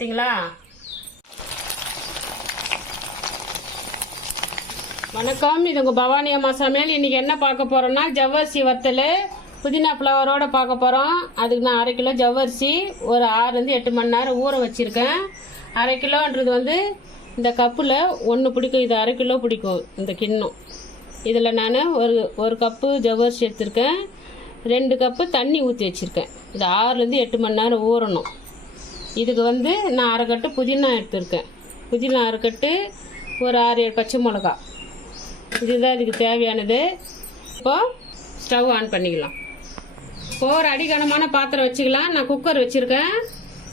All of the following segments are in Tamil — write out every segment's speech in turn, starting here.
வந்துட்டீங்களா? வணக்கம், இது உங்கள் பவானி அம்மா சமையல். இன்றைக்கி என்ன பார்க்க போகிறோன்னா ஜவ்வரிசி வத்தல் புதினா ஃப்ளவரோடு பார்க்க போகிறோம். அதுக்கு நான் 1/2 கிலோ ஜவ்வரிசி ஒரு 6-8 மணி நேரம் ஊற வச்சுருக்கேன். 1/2 கிலோன்றது வந்து இந்த கப்பில் 1 பிடிக்கும், இது 1/2 கிலோ பிடிக்கும் இந்த கிண்ணம். இதில் நான் ஒரு கப்பு ஜவ்வரிசி எடுத்திருக்கேன், 2 கப்பு தண்ணி ஊற்றி வச்சுருக்கேன். இது 6-8 மணி நேரம் ஊறணும். இதுக்கு வந்து நான் 1/2 கட்டு புதினா எடுத்திருக்கேன். புதினா 1/2 கட்டு, ஒரு 6-7 பச்சை மிளகா. இதுதான் இதுக்கு தேவையானது. இப்போது ஸ்டவ் ஆன் பண்ணிக்கலாம். இப்போ ஒரு அடிகனமான பாத்திரம் வச்சுக்கலாம். நான் குக்கர் வச்சுருக்கேன்.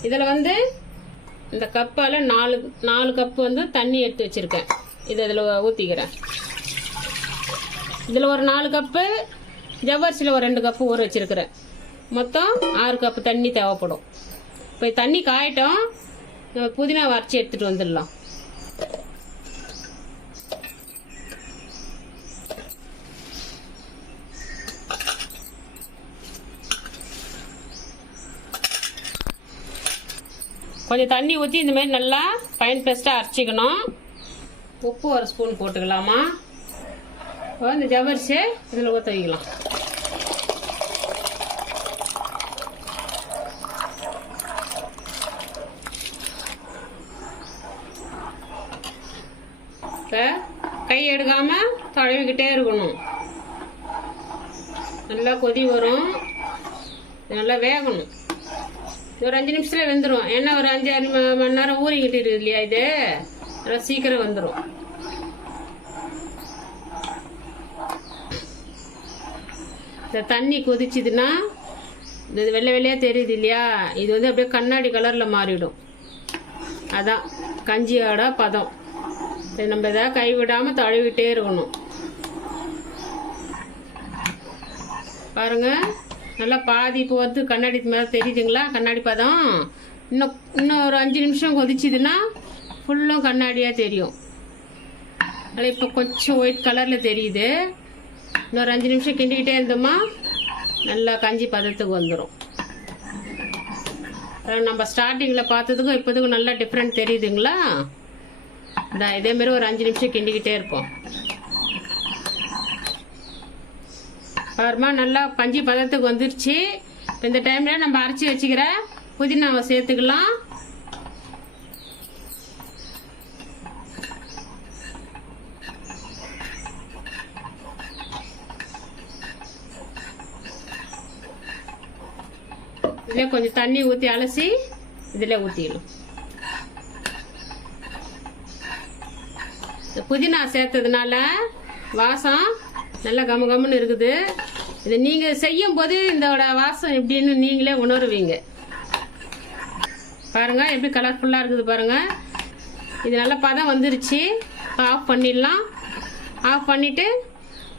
இதில் வந்து இந்த கப்பால் 4 கப்பு வந்து தண்ணி எடுத்து வச்சுருக்கேன். இதை இதில் ஊற்றிக்கிறேன். இதில் ஒரு 4 கப்பு, ஜவ்வரிசியில் ஒரு 2 கப்பு ஊற வச்சுருக்கிறேன். மொத்தம் 6 கப்பு தண்ணி தேவைப்படும். இப்போ தண்ணி காயட்டும், புதினா வரைச்சி எடுத்துகிட்டு வந்துடலாம். கொஞ்சம் தண்ணி ஊற்றி இந்தமாரி நல்லா ஃபைன் பேஸ்ட்டாக அரைச்சிக்கணும். உப்பு 1 ஸ்பூன் போட்டுக்கலாமா. இப்போ இந்த ஜவ்வரிசி இதில் ஊற்ற வைக்கலாம். இப்போ கை எடுக்காமல் தடவிக்கிட்டே இருக்கணும். நல்லா கொதி வரும், நல்லா வேகணும். ஒரு 5 நிமிஷத்தில் வெந்துடும். ஏன்னா ஒரு 5-6 மணி நேரம் ஊறிக்கிட்டு இருக்குது இல்லையா, இது நல்லா சீக்கிரம் வந்துடும். இந்த தண்ணி கொதிச்சுதுன்னா இது வெள்ளை வெள்ளையாக தெரியுது இல்லையா, இது வந்து அப்படியே கண்ணாடி கலரில் மாறிடும். அதான் கஞ்சியோட பதம். நம்ம இதை கைவிடாமல் தழுவிட்டே இருக்கணும். பாருங்க, நல்லா பாதி இப்போ வந்து கண்ணாடி மேலே தெரியுதுங்களா, கண்ணாடி பதம். இன்னும் ஒரு 5 நிமிஷம் கொதிச்சுதுன்னா ஃபுல்லும் கண்ணாடியாக தெரியும். அதில் இப்போ கொஞ்சம் ஒயிட் கலரில் தெரியுது. இன்னொரு 5 நிமிஷம் கிண்டிக்கிட்டே இருந்தோமா நல்லா கஞ்சி பதத்துக்கு வந்துடும். நம்ம ஸ்டார்டிங்கில் பார்த்ததுக்கும் இப்போதுக்கும் நல்லா டிஃப்ரெண்ட் தெரியுதுங்களா. இதேமாரி ஒரு 5 நிமிஷம் கிண்டிக்கிட்டே இருப்போம். பாருமா, நல்லா கஞ்சி பதத்துக்கு வந்துருச்சு. இந்த டைமில் நம்ம அரைச்சி வச்சுக்கிற புதினாவை சேர்த்துக்கலாம். இதில் கொஞ்சம் தண்ணி ஊற்றி அலசி இதில் ஊற்றிடலாம். இந்த புதினா சேர்த்ததுனால வாசம் நல்லா கமகமன்னு இருக்குது. இது நீங்கள் செய்யும் போது இதோட வாசம் எப்படின்னு நீங்களே உணருவீங்க. பாருங்கள் எப்படி கலர்ஃபுல்லாக இருக்குது பாருங்கள். இது நல்லா பதம் வந்துருச்சு. ஆஃப் பண்ணிடலாம். ஆஃப் பண்ணிவிட்டு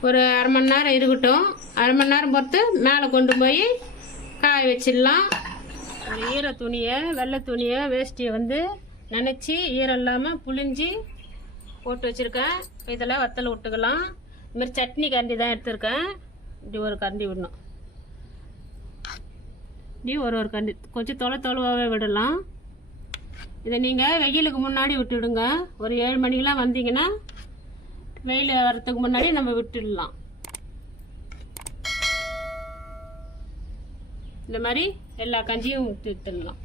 ஒரு 1/2 மணி நேரம் இருக்கட்டும். 1/2 மணி நேரம் பொறுத்து மேலே கொண்டு போய் காய வச்சிடலாம். ஈர துணியை, வெள்ளை துணியை, வேஷ்டியை வந்து நினச்சி ஈரம் இல்லாமல் புழிஞ்சி போட்டு வச்சுருக்கேன். இதில் வத்தல் விட்டுக்கலாம். இதுமாதிரி சட்னி கரண்டி தான் எடுத்திருக்கேன். இப்படி ஒரு கரண்டி விடணும். இப்படி ஒரு கரண்டி கொஞ்சம் தொலைவாகவே விடலாம். இதை நீங்கள் வெயிலுக்கு முன்னாடி விட்டுடுங்க. ஒரு 7 மணிக்கெலாம் வந்தீங்கன்னா வெயில் வரத்துக்கு முன்னாடி நம்ம விட்டுடலாம். இந்த மாதிரி எல்லா கஞ்சியும் விட்டுடலாம்.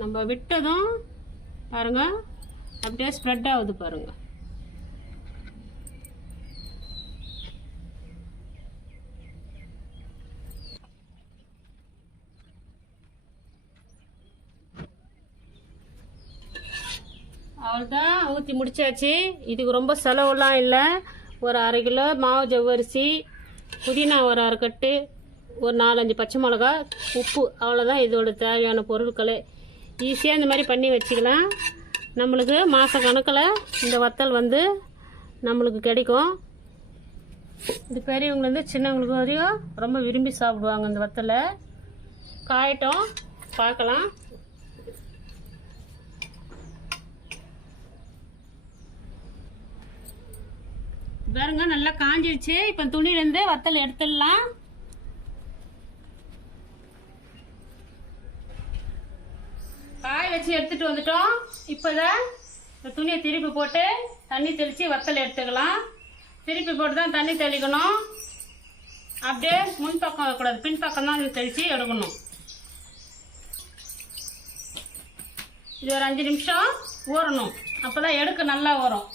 நம்ம விட்டதும் பாருங்க அப்படியே ஸ்ப்ரெட் ஆகுது பாருங்க. அவ்வளோதான், ஊற்றி முடிச்சாச்சு. இதுக்கு ரொம்ப செலவுலாம் இல்லை. ஒரு 1/2 கிலோ மாவு ஜவ்வரிசி, புதினா ஒரு 1/2 கட்டு, ஒரு 4-5 பச்சை மிளகா, உப்பு, அவ்வளோதான் இதோட தேவையான பொருட்களே. ஈஸியாக இந்த மாதிரி பண்ணி வச்சுக்கலாம். நம்மளுக்கு மாத கணக்கில் இந்த வத்தல் வந்து நம்மளுக்கு கிடைக்கும். இது பெரியவங்கலேருந்து சின்னவங்களுக்கு வரையும் ரொம்ப விரும்பி சாப்பிடுவாங்க இந்த வத்தலை. காயட்டும், பார்க்கலாம். பாருங்க நல்லா காஞ்சிடுச்சு. இப்போ துணியிலேருந்து வத்தல் எடுத்துடலாம். காய வச்சு எடுத்துட்டு வந்துட்டோம். இப்போதான் இந்த துணியை திருப்பி போட்டு தண்ணி தெளித்து வத்தல் எடுத்துக்கலாம். திருப்பி போட்டு தான் தண்ணி தெளிக்கணும். அப்படியே முன்பக்கம் வைக்கக்கூடாது, பின்பக்கம் தான் தெளித்து எடுக்கணும். இது ஒரு 5 நிமிஷம் ஊறணும். அப்போ தான் எடுக்க நல்லா வரும்.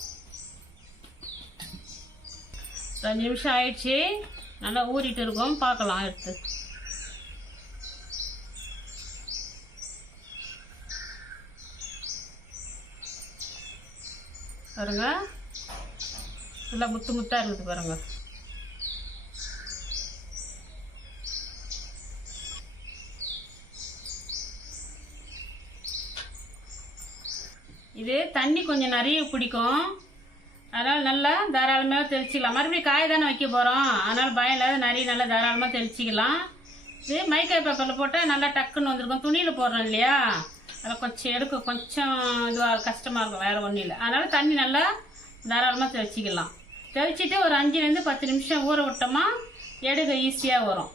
5 நிமிஷம் ஆயிடுச்சு. நல்லா ஊறிட்டு இருக்கும். பார்க்கலாம் எடுத்து. பாருங்க, நல்லா முத்து முத்தா இருக்குது பாருங்க. இது தண்ணி கொஞ்சம் நிறைய பிடிக்கும். அதனால் நல்லா தாராளமாக தெளிச்சிக்கலாம். மறுபடியும் காய தானே வைக்க போகிறோம். அதனால் பயம் இல்லாத நிறைய நல்லா தாராளமாக தெளிச்சிக்கலாம். இது மைக்காய் பேப்பரில் போட்டால் நல்லா டக்குன்னு வந்துருக்கும். துணியில் போடுறோம் இல்லையா, அதில் கொஞ்சம் எடுக்க கொஞ்சம் இதுவாக கஷ்டமாக இருக்கும். வேறு ஒன்றும் இல்லை. அதனால் தண்ணி நல்லா தாராளமாக தெளிச்சிக்கலாம். தெளிச்சிட்டு ஒரு 5 to 10 நிமிஷம் ஊற விட்டோமா எடுக்க ஈஸியாக வரும்.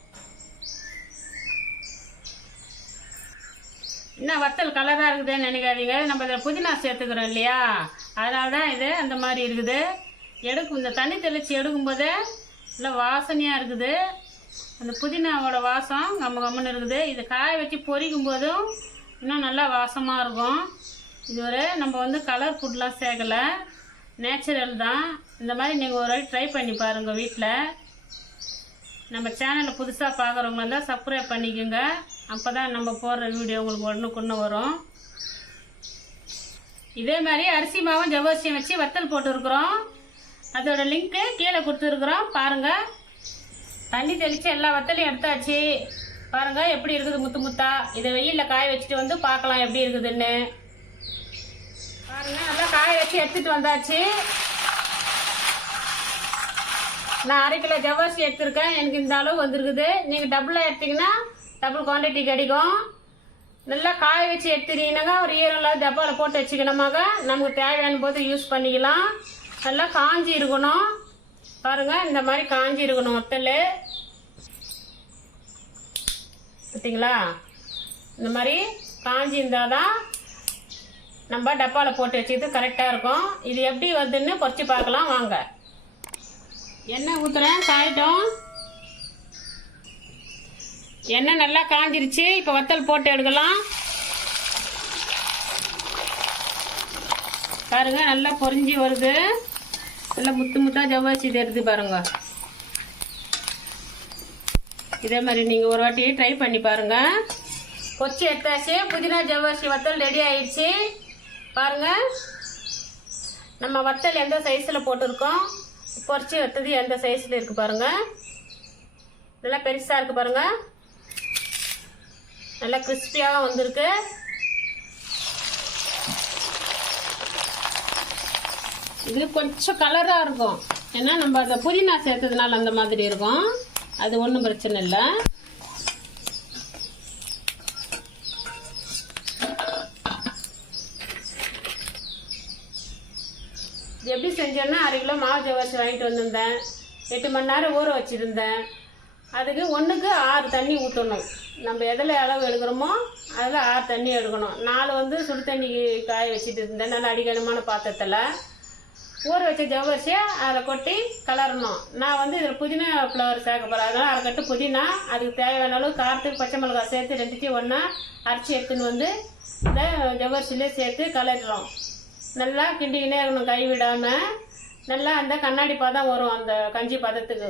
என்ன வத்தல் கலராக இருக்குதுன்னு நினைக்காதீங்க. நம்ம இதில் புதினா சேர்த்துக்கிறோம் இல்லையா, அதனால தான் இது அந்த மாதிரி இருக்குது. இந்த தண்ணி தெளித்து எடுக்கும்போதே நல்லா வாசனையாக இருக்குது. அந்த புதினாவோட வாசம் கம்மன்னு இருக்குது. இது காய வச்சு பொரிக்கும் போதும் இன்னும் நல்லா வாசமாக இருக்கும். இது நம்ம கலர் ஃபுட்லாம் சேர்க்கலை, நேச்சுரல் தான். இந்த மாதிரி நீங்கள் ஒரு வாட்டி ட்ரை பண்ணி பாருங்கள் வீட்டில். நம்ம சேனலில் புதுசாக பார்க்குறவங்க இருந்தால் சப்ஸ்கிரைப் பண்ணிக்கோங்க. அப்போ தான் நம்ம போடுற வீடியோ உங்களுக்கு ஒன்றுக்குன்னு வரும். இதே மாதிரி அரிசி மாவும் ஜவ்வரிசியும் வச்சு வத்தல் போட்டுருக்குறோம். அதோட லிங்க்கு கீழே கொடுத்துருக்குறோம், பாருங்கள். தண்ணி தெளித்து எல்லா வத்தலையும் எடுத்தாச்சு. பாருங்கள் எப்படி இருக்குது முத்து முத்தா. இதை வெயிலில் காய வச்சுட்டு பார்க்கலாம் எப்படி இருக்குதுன்னு. பாருங்கள், நல்லா காய வச்சு எடுத்துகிட்டு வந்தாச்சு. நான் 1/2 கிலோ ஜவ்வரிசி எடுத்துருக்கேன். எனக்கு இந்த அளவு வந்துருக்குது. நீங்கள் டபுளாக எடுத்தீங்கன்னா டபுள் குவான்டிட்டி கிடைக்கும். நல்லா காய வச்சு எடுத்துட்டீங்கன்னாக்கா ஒரு ஈரம்லாம் டப்பாவில் போட்டு வச்சுக்கணுமாக நமக்கு தேவையான போது யூஸ் பண்ணிக்கலாம். நல்லா காஞ்சி இருக்கணும். பாருங்கள், இந்த மாதிரி காஞ்சி இருக்கணும் வத்தல். பார்த்தீங்களா, இந்த மாதிரி காஞ்சி இருந்தால் தான் நம்ம டப்பாவில் போட்டு வச்சுக்கிட்டு கரெக்டாக இருக்கும். இது எப்படி வருதுன்னு பொறிச்சு பார்க்கலாம் வாங்க. எண்ணெய் ஊற்றுறேன், காயிட்டோம். எண்ணெய் நல்லா காஞ்சிருச்சு. இப்போ வத்தல் போட்டு எடுக்கலாம். பாருங்க, நல்லா பொரிஞ்சு வருது. நல்லா முத்து முத்தா ஜவ்வரிசி எடுத்து பாருங்க. இதே மாதிரி நீங்கள் ஒரு வாட்டி ட்ரை பண்ணி பாருங்க. பொரிச்சு எடுத்தாச்சு. புதினா ஜவ்வரிசி வத்தல் ரெடி ஆயிடுச்சு. பாருங்க, நம்ம வத்தல் எந்த சைஸில் போட்டிருக்கோம், பொரிச்சு எடுத்தது எந்த சைஸில் இருக்குது பாருங்க. நல்லா பெருசாக இருக்குது பாருங்க. நல்லா கிறிஸ்பியாக வந்திருக்கு. இது கொஞ்சம் கலராக இருக்கும். ஏன்னா நம்ம அந்த புதினா சேர்த்ததுனால அந்த மாதிரி இருக்கும். அது ஒன்றும் பிரச்சனை இல்லை. எப்படி செஞ்சேன்னா 1/2 கிலோ மாவு ஜவ்வரிசி வாங்கிட்டு வந்திருந்தேன். 8 மணி நேரம் ஊற வச்சுருந்தேன். அதுக்கு 1க்கு 6 தண்ணி ஊற்றணும். நம்ம எதில் அளவு எடுக்கிறோமோ அதில் 6 தண்ணி எடுக்கணும். 4 சுடு தண்ணி காய வச்சுட்டு இருந்தேன். நல்லா அடிக்கனமான பாத்திரத்தில் ஊற வச்ச ஜவ்வரிசியை அதில் கொட்டி கலரணும். நான் இதில் புதினா ஃப்ளவர் சேர்க்க போகிறேன். அதனால் 1/2 கட்டு புதினா, அதுக்கு தேவையான அளவு காரத்துக்கு பச்சை மிளகாய் சேர்த்து 2த்தையும் ஒன்றா அரைச்சி எடுத்துன்னு இந்த ஜவ்வரிசிலே சேர்த்து கலரிடுறோம். நல்லா கிண்டிக்கினே இருக்கணும் கை விடாமல். நல்லா அந்த கண்ணாடி பதம் வரும் அந்த கஞ்சி பதத்துக்கு.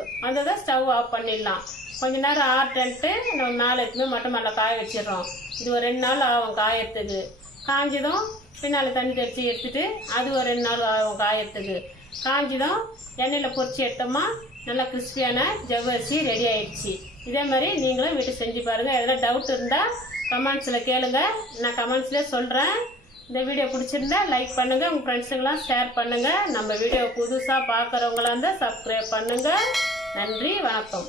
தான் ஸ்டவ் ஆஃப் பண்ணிடலாம். கொஞ்ச நேரம் ஆர்டன்ட்டு நம்ம மேலே எடுத்துன்னு மட்டும் மேலே காய வச்சிடறோம். இது ஒரு 2 நாள் ஆகும் காயறதுக்கு. காஞ்சதும் பின்னால் தண்ணி கடிச்சு எடுத்துட்டு அது ஒரு 2 நாள் ஆகும் காயறதுக்கு. காஞ்சதும் எண்ணெயில் பொரிச்சு எடுத்தோமா நல்லா கிறிஸ்பியான ஜவ்வரிசி ரெடி ஆயிடுச்சு. இதே மாதிரி நீங்களும் வீட்டு செஞ்சு பாருங்கள். எதனா டவுட் இருந்தால் கமெண்ட்ஸில் கேளுங்க, நான் கமெண்ட்ஸ்லேயே சொல்கிறேன். இந்த வீடியோ பிடிச்சிருந்தா லைக் பண்ணுங்கள், உங்கள் ஃப்ரெண்ட்ஸுங்களாம் ஷேர் பண்ணுங்கள். நம்ம வீடியோ புதுசாக பார்க்குறவங்களா இருந்தால் சப்ஸ்கிரைப் பண்ணுங்கள். நன்றி, வணக்கம்.